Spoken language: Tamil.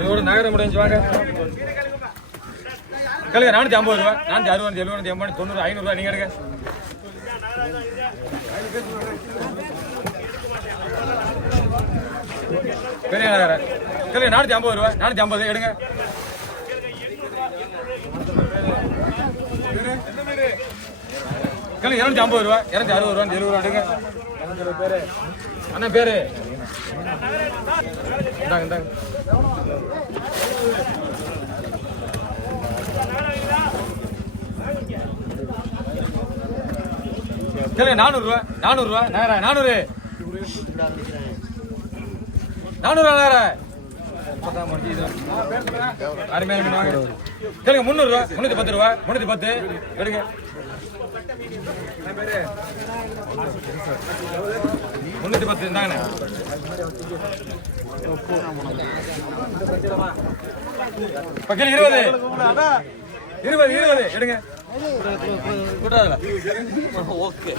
இதோட நகரம் முடிஞ்சு வாங்க. கேளுங்க நானூற்றி ஐம்பது ரூபா. நானூற்றி அறுபது எழுபது எண்பது தொண்ணூறு ஐநூறுரூவா நீங்கள் எடுங்க. பெரிய நகரம் கேளுங்க நானூற்றி ஐம்பது ரூபா. நானூற்றி ஐம்பது எடுங்க. கேளுங்க இரநூத்தி ஐம்பது ரூபா. இரநூத்தி அறுபது ரூபா எழுபது ரூபா எடுங்க. அண்ணா பேரு? இந்தாங்க இந்தாங்க. கேளுங்க நானூறுரூவா நானூறுரூவா நேரா நானூறு. நானூறுரூவா நேரா அருமையான மீன் வாங்க கேளுங்க முந்நூறுரூவா பத்து ரூபா முந்நூற்றி பத்து. எடுங்க. முன்னூத்தி பத்து இருந்தாங்கண்ணே பக்கம் இருபது. இருபது இருபது. எடுங்க. ஓகே